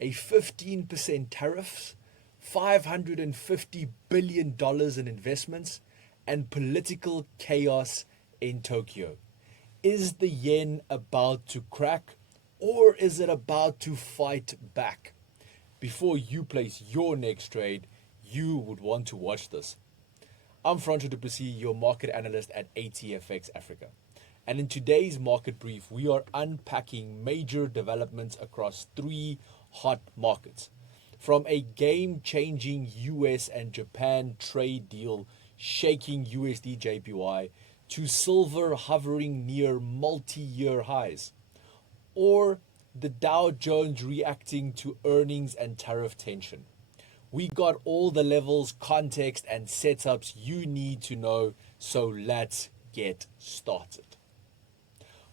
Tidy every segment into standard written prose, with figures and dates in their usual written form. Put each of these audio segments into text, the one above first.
a 15% tariffs, $550 billion in investments, and political chaos in Tokyo. Is the yen about to crack, or is it about to fight back? Before you place your next trade, you would want to watch this. I'm Franco Duplessis, your market analyst at ATFX Africa. And in today's market brief, we are unpacking major developments across three hot markets. From a game-changing US and Japan trade deal shaking USD JPY to silver hovering near multi-year highs, or the Dow Jones reacting to earnings and tariff tension. We got all the levels, context, and setups you need to know, so let's get started.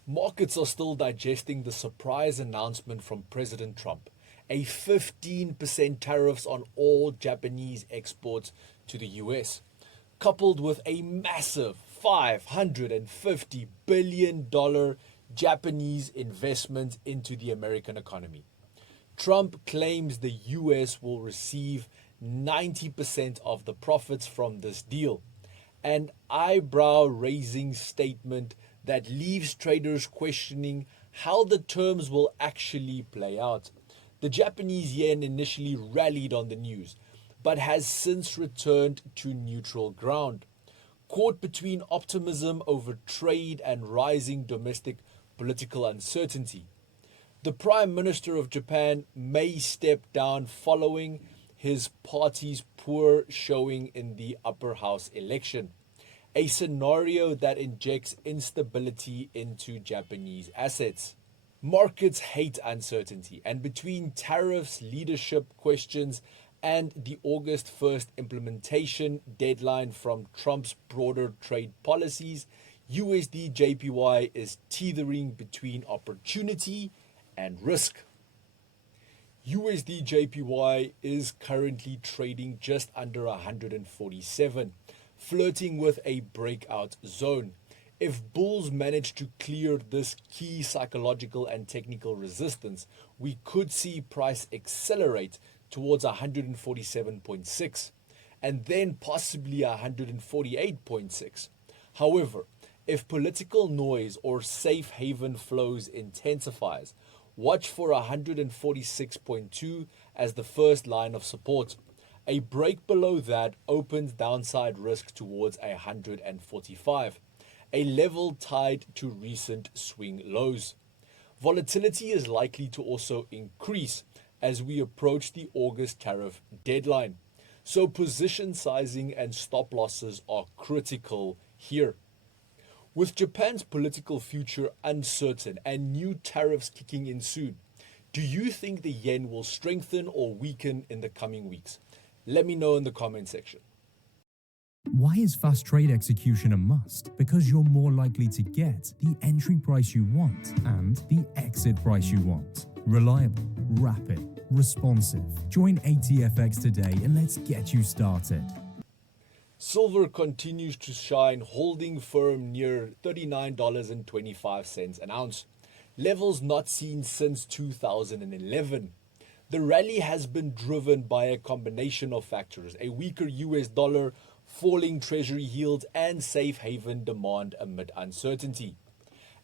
Markets are still digesting the surprise announcement from President Trump, a 15% tariffs on all Japanese exports to the US, coupled with a massive $550 billion Japanese investment into the American economy. Trump claims the US will receive 90% of the profits from this deal, an eyebrow-raising statement that leaves traders questioning how the terms will actually play out. The Japanese yen initially rallied on the news, but has since returned to neutral ground, caught between optimism over trade and rising domestic political uncertainty. The Prime Minister of Japan may step down following his party's poor showing in the upper house election, a scenario that injects instability into Japanese assets. Markets hate uncertainty, and between tariffs, leadership questions, and the August 1st implementation deadline from Trump's broader trade policies, USD JPY is teetering between opportunity and risk. USD JPY is currently trading just under 147, flirting with a breakout zone. If bulls manage to clear this key psychological and technical resistance, we could see price accelerate towards 147.6 and then possibly 148.6. However, if political noise or safe haven flows intensifies, watch for 146.2 as the first line of support. A break below that opens downside risk towards 145, a level tied to recent swing lows. Volatility is likely to also increase as we approach the August tariff deadline, so position sizing and stop losses are critical here. With Japan's political future uncertain and new tariffs kicking in soon, do you think the yen will strengthen or weaken in the coming weeks? Let me know in the comment section. Why is fast trade execution a must? Because you're more likely to get the entry price you want and the exit price you want. Reliable, rapid, responsive. Join ATFX today and let's get you started. Silver continues to shine, holding firm near $39.25 an ounce, levels not seen since 2011. The rally has been driven by a combination of factors: a weaker US dollar, falling treasury yields, and safe haven demand amid uncertainty.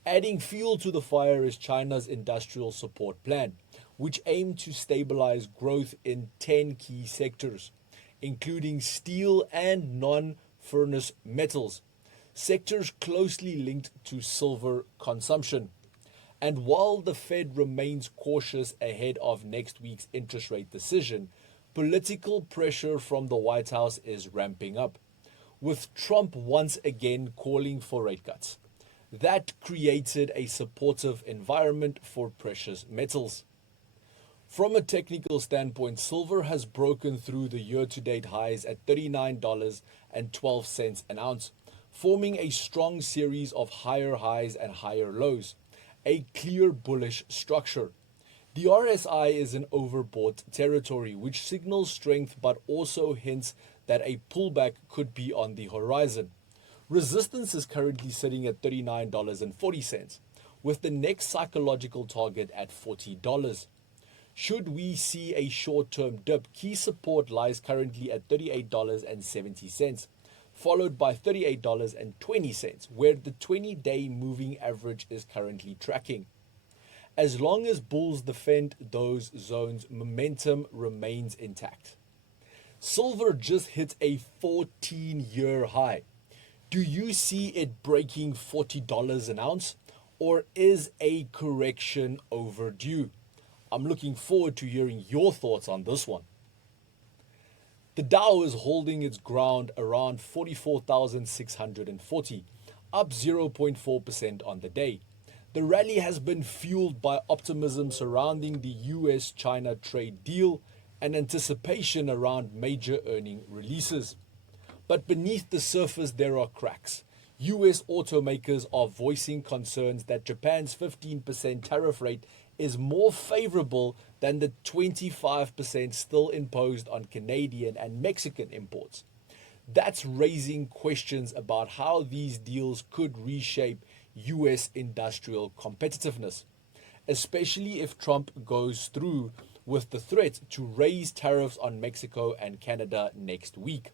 Adding fuel to the fire is China's industrial support plan, which aimed to stabilize growth in 10 key sectors, including steel and non-furnace metals, sectors closely linked to silver consumption. And while the Fed remains cautious ahead of next week's interest rate decision, political pressure from the White House is ramping up, with Trump once again calling for rate cuts. That created a supportive environment for precious metals. From a technical standpoint, silver has broken through the year-to-date highs at $39.12 an ounce, forming a strong series of higher highs and higher lows, a clear bullish structure. The RSI is in overbought territory, which signals strength but also hints that a pullback could be on the horizon. Resistance is currently sitting at $39.40, with the next psychological target at $40. Should we see a short-term dip, key support lies currently at $38.70, followed by $38.20, where the 20-day moving average is currently tracking. As long as bulls defend those zones, momentum remains intact. Silver just hit a 14-year high. Do you see it breaking $40 an ounce, or is a correction overdue? I'm looking forward to hearing your thoughts on this one. The Dow is holding its ground around 44,640, up 0.4% on the day. The rally has been fueled by optimism surrounding the US-China trade deal and anticipation around major earning releases. But beneath the surface, there are cracks. US automakers are voicing concerns that Japan's 15% tariff rate is more favorable than the 25% still imposed on Canadian and Mexican imports. That's raising questions about how these deals could reshape US industrial competitiveness, especially if Trump goes through with the threat to raise tariffs on Mexico and Canada next week.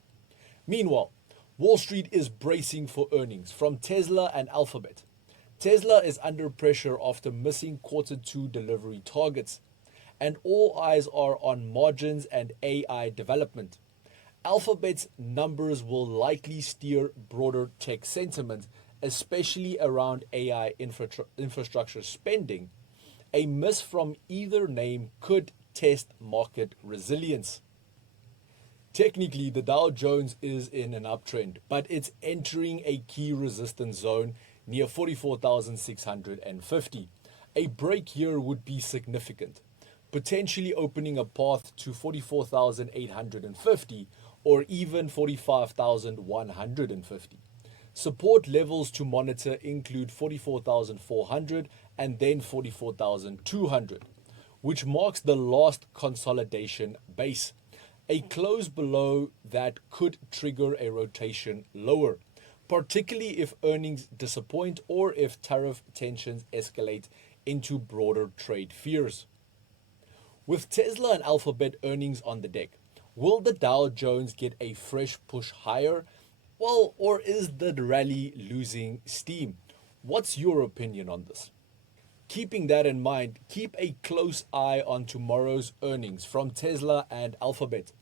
Meanwhile, Wall Street is bracing for earnings from Tesla and Alphabet. Tesla is under pressure after missing Q2 delivery targets, and all eyes are on margins and AI development. Alphabet's numbers will likely steer broader tech sentiment, especially around AI infrastructure spending. A miss from either name could test market resilience. Technically, the Dow Jones is in an uptrend, but it's entering a key resistance zone near 44,650. A break here would be significant, potentially opening a path to 44,850 or even 45,150. Support levels to monitor include 44,400 and then 44,200, which marks the last consolidation base. A close below that could trigger a rotation lower, particularly if earnings disappoint or if tariff tensions escalate into broader trade fears. With Tesla and Alphabet earnings on the deck, will the Dow Jones get a fresh push higher? Well, or is the rally losing steam? What's your opinion on this? Keeping that in mind, keep a close eye on tomorrow's earnings from Tesla and Alphabet.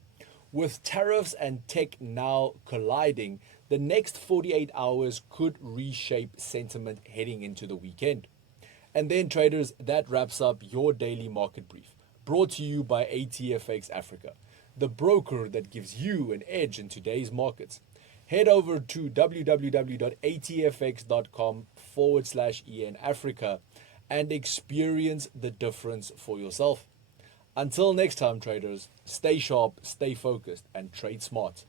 With tariffs and tech now colliding, the next 48 hours could reshape sentiment heading into the weekend. And then traders, that wraps up your daily market brief, brought to you by ATFX Africa, the broker that gives you an edge in today's markets. Head over to www.atfx.com/EN Africa and experience the difference for yourself. Until next time, traders, stay sharp, stay focused, and trade smart.